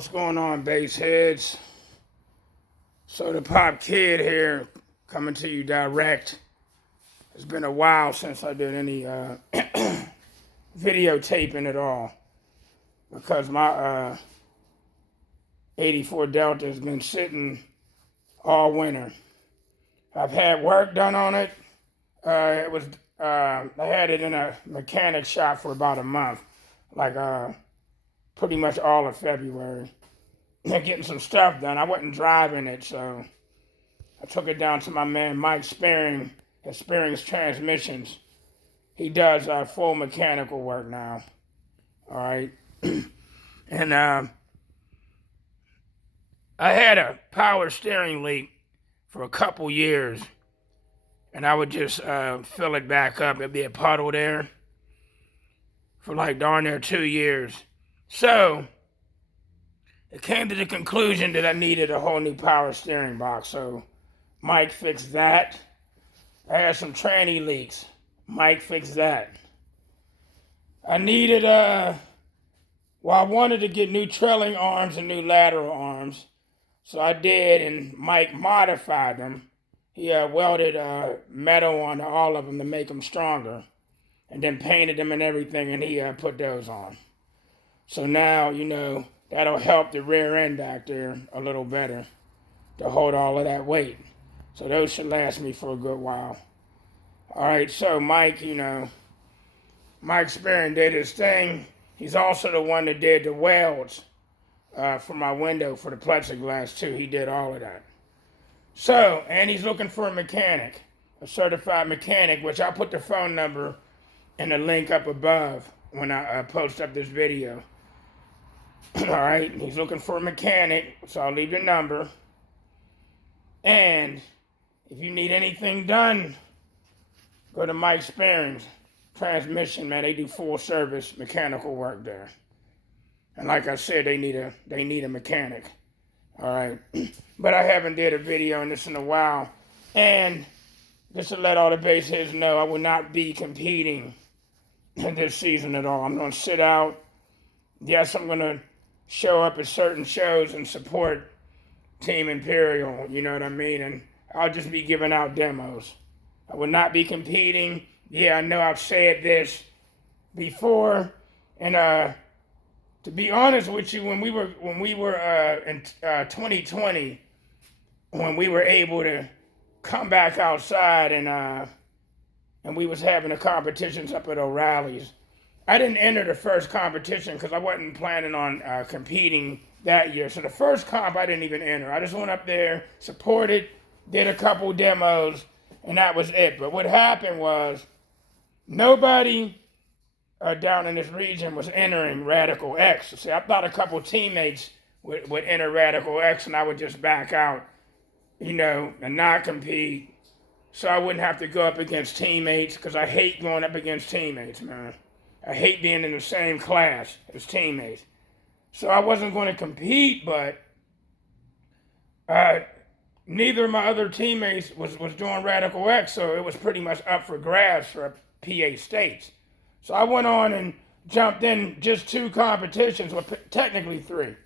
What's going on, bass heads? Sodda Pop Kid here, coming to you direct. It's been a while since I did any videotaping at all because my 84 Delta has been sitting all winter. I've had work done on it. I had it in a mechanic shop for about a month, pretty much all of February. Getting some stuff done. I wasn't driving it, so I took it down to my man Mike Spearing at Spearing's Transmissions. He does full mechanical work now. All right. And I had a power steering leak for a couple years, and I would just fill it back up. There'd be a puddle there for like darn near 2 years. So it came to the conclusion that I needed a whole new power steering box. So Mike fixed that. I had some tranny leaks. Mike fixed that. I needed, I wanted to get new trailing arms and new lateral arms. So I did, and Mike modified them. He welded metal on all of them to make them stronger, and then painted them and everything, and he put those on. So now, that'll help the rear end back there a little better to hold all of that weight. So those should last me for a good while. All right, so Mike, Mike Spearing did his thing. He's also the one that did the welds for my window for the plexiglass too. He did all of that. So, and he's looking for a mechanic, a certified mechanic, which I'll put the phone number and the link up above when I post up this video. All right, he's looking for a mechanic, so I'll leave the number. And if you need anything done, go to Mike Spearing's Transmission, man. They do full service mechanical work there. And like I said, they need a mechanic. All right, but I haven't did a video on this in a while. And just to let all the bass heads know, I will not be competing in this season at all. I'm going to sit out. Yes, I'm going to show up at certain shows and support Team Imperial, you know what I mean? And I'll just be giving out demos. I will not be competing. Yeah, I know I've said this before. And to be honest with you, when we were in 2020, when we were able to come back outside and we was having the competitions up at O'Reilly's, I didn't enter the first competition because I wasn't planning on competing that year. So the first comp I didn't even enter. I just went up there, supported, did a couple demos, and that was it. But what happened was nobody down in this region was entering Radical X. See, I thought a couple teammates would enter Radical X and I would just back out, and not compete. So I wouldn't have to go up against teammates because I hate going up against teammates, man. I hate being in the same class as teammates. So I wasn't going to compete, but neither of my other teammates was doing Radical X, so it was pretty much up for grabs for PA States. So I went on and jumped in just 2 competitions, well, technically 3.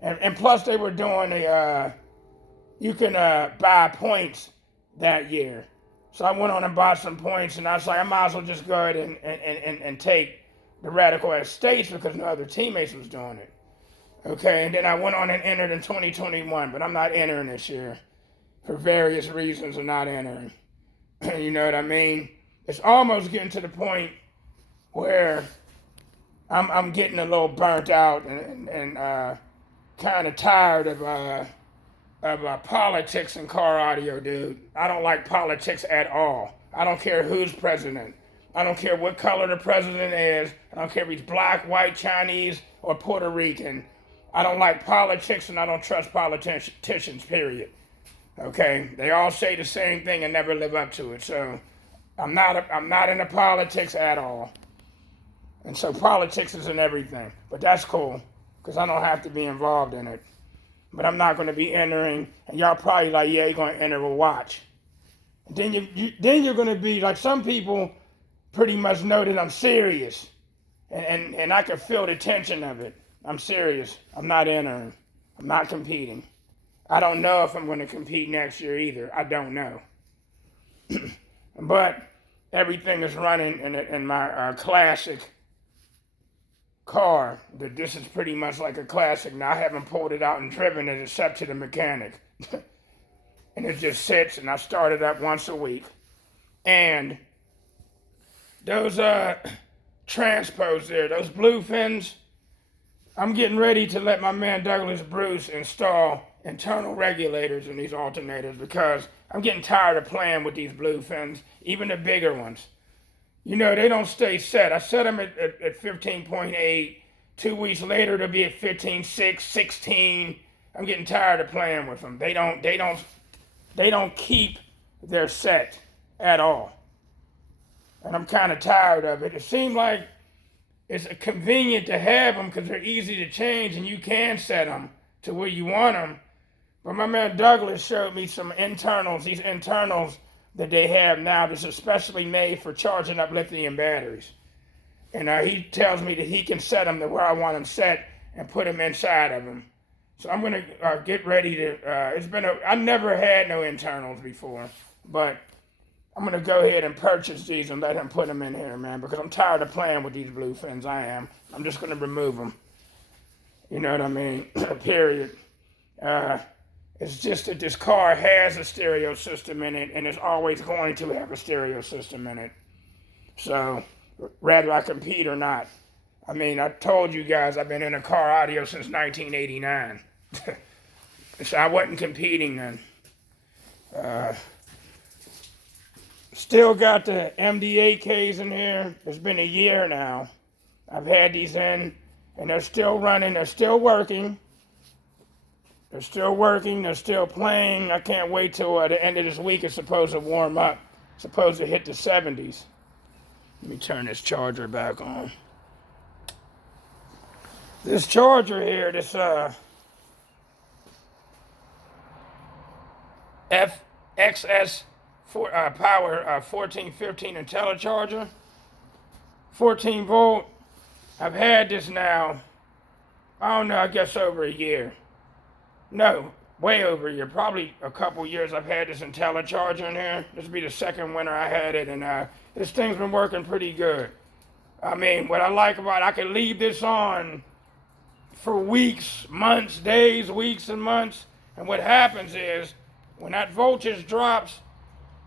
And plus they were doing you can buy points that year. So I went on and bought some points, and I was like, I might as well just go ahead and take the Radical X States because no other teammates was doing it. Okay, and then I went on and entered in 2021, but I'm not entering this year for various reasons of not entering. You know what I mean? It's almost getting to the point where I'm getting a little burnt out and kind of tired of politics and car audio, dude. I don't like politics at all. I don't care who's president. I don't care what color the president is. I don't care if he's black, white, Chinese, or Puerto Rican. I don't like politics and I don't trust politicians, period. Okay? They all say the same thing and never live up to it. So I'm not into politics at all. And so politics isn't everything. But that's cool, because I don't have to be involved in it. But I'm not going to be entering, and y'all probably like, yeah, you're going to enter, a watch. And then you're going to be like, some people pretty much know that I'm serious, and I can feel the tension of it. I'm serious. I'm not entering. I'm not competing. I don't know if I'm going to compete next year either. I don't know. But everything is running in my classic car. This is pretty much like a classic. Now, I haven't pulled it out and driven it except to the mechanic. And it just sits, and I start it up once a week. And those transpos there, those blue fins, I'm getting ready to let my man Douglas Bruce install internal regulators in these alternators because I'm getting tired of playing with these blue fins, even the bigger ones. You know, they don't stay set. I set them at 15.8. 2 weeks later, they'll be at 15.6, 16. I'm getting tired of playing with them. They don't keep their set at all. And I'm kind of tired of it. It seems like it's convenient to have them because they're easy to change and you can set them to where you want them. But my man Douglas showed me some internals, these internals that they have now that's especially made for charging up lithium batteries. And he tells me that he can set them to where I want them set and put them inside of them. So I'm going to get ready to, I never had no internals before, but I'm going to go ahead and purchase these and let him put them in here, man, because I'm tired of playing with these blue fins. I am. I'm just going to remove them. You know what I mean? Period. It's just that this car has a stereo system in it, and it's always going to have a stereo system in it. So, whether I compete or not. I mean, I told you guys I've been in a car audio since 1989. So I wasn't competing then. Still got the MD8Ks in here. It's been a year now. I've had these in, and they're still running. They're still working. They're still working. They're still playing. I can't wait till the end of this week. It's supposed to warm up. It's supposed to hit the 70s. Let me turn this charger back on. This charger here, this FXS Power 1415 IntelliCharger, 14 volt. I've had this now, I don't know, I guess over a year. No, way over a year, probably a couple years I've had this IntelliCharger in here. This will be the second winter I had it, and this thing's been working pretty good. I mean, what I like about it, I can leave this on for weeks, months, days, weeks, and months. And what happens is, when that voltage drops,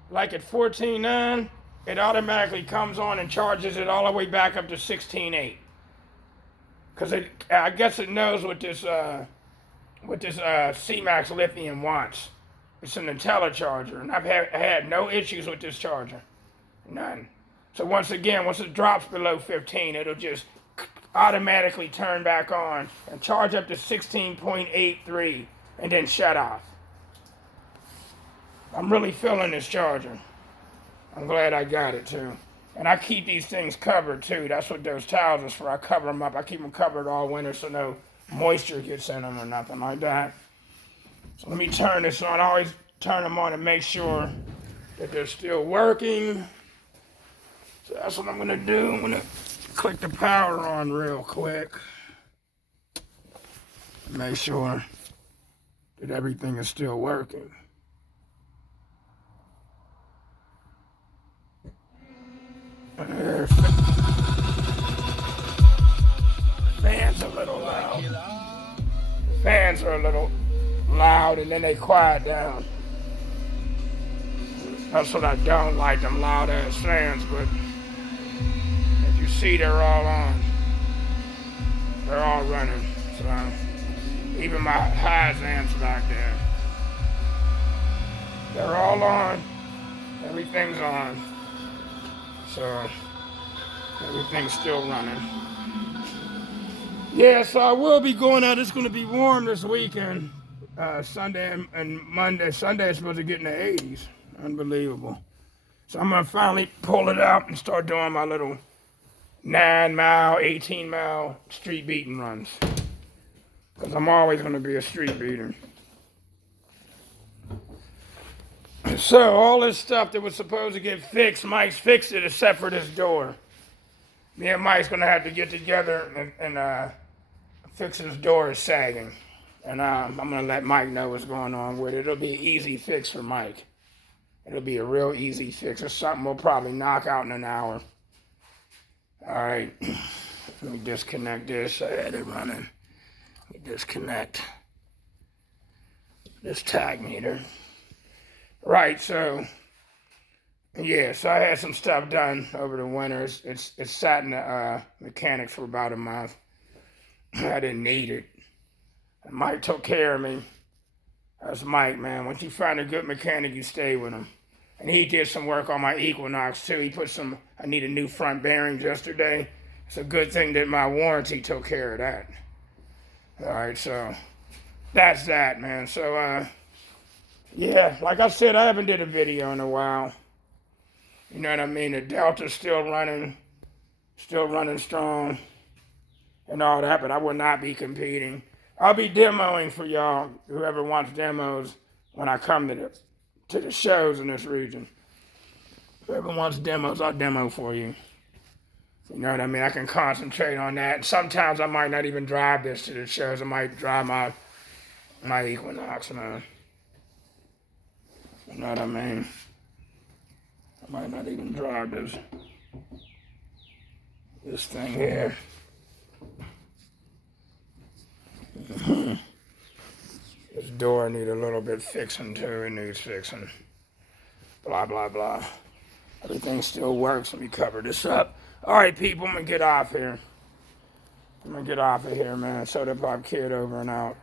like at 14.9, it automatically comes on and charges it all the way back up to 16.8. Because I guess it knows what this C-Max lithium wants. It's an IntelliCharger, and I had no issues with this charger. None. So once again, once it drops below 15, it'll just automatically turn back on and charge up to 16.83 and then shut off. I'm really feeling this charger. I'm glad I got it too. And I keep these things covered too. That's what those towels is for. I cover them up. I keep them covered all winter so no moisture gets in them or nothing like that. So let me turn this on. I always turn them on and make sure that they're still working. So that's what I'm gonna do. I'm gonna click the power on real quick. Make sure that everything is still working. Fans are a little loud. Fans are a little loud and then they quiet down. That's what I don't like, them loud ass fans, but as you see, they're all on. They're all running. So even my highs amps back there. They're all on. Everything's on. So everything's still running. Yeah, so I will be going out. It's going to be warm this weekend. Sunday and Monday. Sunday is supposed to get in the 80s. Unbelievable. So I'm going to finally pull it out and start doing my little 9-mile, 18-mile street beating runs. Because I'm always going to be a street beater. So all this stuff that was supposed to get fixed, Mike's fixed it except for this door. Me and Mike's going to have to get together and Fixing this door is sagging. And I'm going to let Mike know what's going on with it. It'll be an easy fix for Mike. It'll be a real easy fix. It's something we'll probably knock out in an hour. All right. Let me disconnect this. I had it running. Let me disconnect this tag meter. Right, so, yeah, so I had some stuff done over the winter. It's sat in the mechanics for about a month. I didn't need it. And Mike took care of me. That's Mike, man. Once you find a good mechanic, you stay with him. And he did some work on my Equinox, too. He put some, I needed new front bearings yesterday. It's a good thing that my warranty took care of that. All right, so that's that, man. So, yeah, like I said, I haven't did a video in a while. You know what I mean? The Delta's still running strong and all that, but I will not be competing. I'll be demoing for y'all, whoever wants demos, when I come to the shows in this region. Whoever wants demos, I'll demo for you. You know what I mean? I can concentrate on that. Sometimes I might not even drive this to the shows. I might drive my Equinox, man. You know what I mean? I might not even drive this thing here. This door need a little bit fixing too. It needs fixing. Blah, blah, blah. Everything still works. Let me cover this up. All right, people, I'm going to get off here. I'm going to get off of here, man. Sodda Pop Kid over and out.